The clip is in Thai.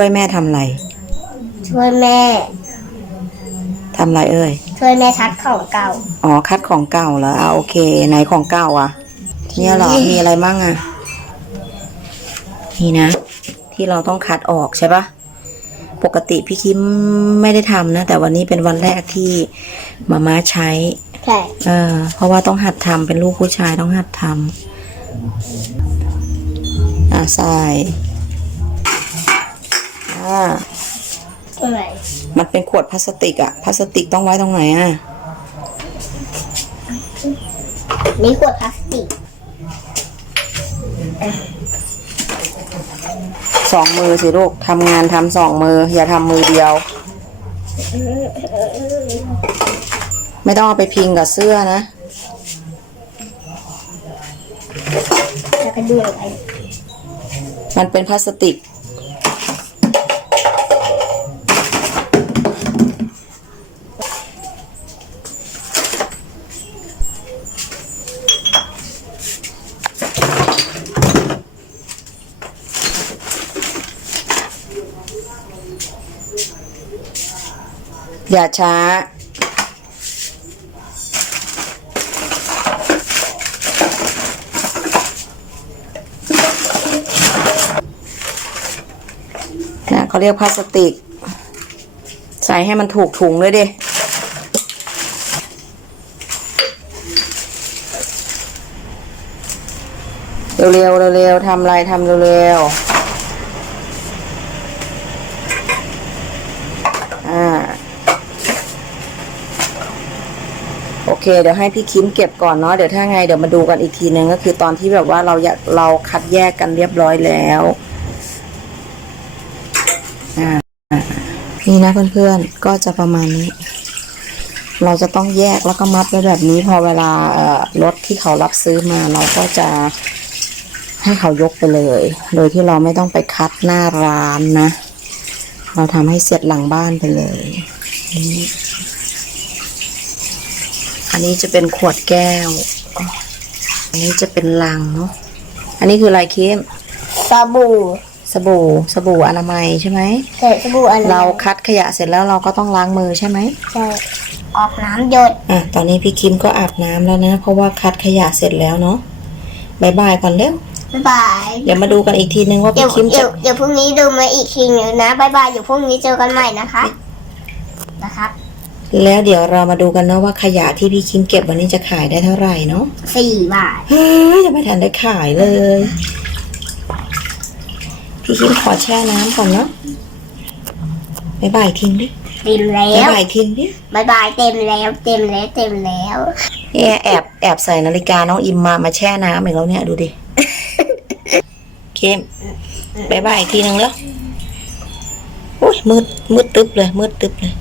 ช่วยแม่ทำอะไรช่วยแม่ ทำอะไรเอ่ย ช่วยแม่ทัดของเก่า อ๋อ คัดของเก่าเหรออ่าโอเค ไหนของเก่าอะ เนี่ยเหรอ มีอะไรมั่งอะ นี่นะ ที่เราต้องคัดออกใช่ปะปกติพี่คิมไม่ได้ทำนะ แต่วันนี้เป็นวันแรกที่มาม่าใช้ ใช่ เออเพราะว่าต้องหัดทำเป็นลูกผู้ชายต้องหัดทำอ่าใส่ อ่าตรงไหนมันเป็นขวดพลาสติกอะพลาสติกต้องไว้ตรงไหนอะนี่ขวดพลาสติกสองมือสิลูกทำงานทำสองมือ อย่าทำมือเดียว ไม่ต้องเอาไปพิงกับเสื้อนะแล้วก็ดูอะไรมันเป็นพลาสติก อย่าช้า นะเขาเรียกพลาสติก ใส่ให้มันถูกถุงด้วยดิเร็วๆเร็วๆทำอะไรทำเร็วๆอ่า โอ เคเดี๋ยวให้พี่คิมเก็บก่อนเนาะเดี๋ยวถ้าไงเดี๋ยวมาดูกันอีกทีนึงก็คือตอนที่แบบว่าเราอยากเราคัดแยกกันเรียบร้อยแล้วนี่นะเพื่อนๆก็จะประมาณนี้ เราจะต้องแยกแล้วก็มัดไว้แบบนี้พอเวลารถที่เขารับซื้อมาเราก็จะให้เขายกไปเลย โดยที่เราไม่ต้องไปคัดหน้าร้านนะ เราทำให้เสร็จหลังบ้านไปเลยนี่ นนี้จะเป็นขวดแก้ว อันนี้จะเป็นลังเนาะ อันนี้คืออะไรคิมสบู่สบู่สบู่อนามัยใช่ไหมใช่สบู่อะไรเราคัดขยะเสร็จแล้วเราก็ต้องล้างมือใช่ไหมใช่ออกน้ำหยดอะตอนนี้พี่คิมก็อาบน้ำแล้วนะ เพราะว่าคัดขยะเสร็จแล้วเนาะบายบายก่อนเร็วบ๊ายบายเดี๋ยวมาดูกันอีกทีนึงว่าเดี๋ยพี่วคิมเดี๋จะยวเดี๋ยวพรุ่งนี้ดูมาอีกทีหนึงนะบ๊ายบายเดี๋ยวพรุ่งนี้เจอกันใหม่นะคะนะครับ แล้วเดี๋ยวเรามาดูกันนะว่าขยะที่พี่คิมเก็บวันนี้จะขายได้เท่าไหร่เนาะสี่บาทเฮ้ยยังไม่ทันได้ขายเลย พี่คิมขอแช่น้ำก่อนเนาะบายบายทิ้งดิเต็มแล้บายวบายทิ้งดิบายบายเต็มแล้วเต็มแล้วเต็มแล้วเนี่ยแอบแอบใส่นาฬิกาน้องอิมมามาแช่น้ำอีกแล้วเนี่ยดูดิ คิมบายบายอีกทีนึงแล้วอุ้ยมืดมืดตึ๊บเลยมืดตึ๊บเลย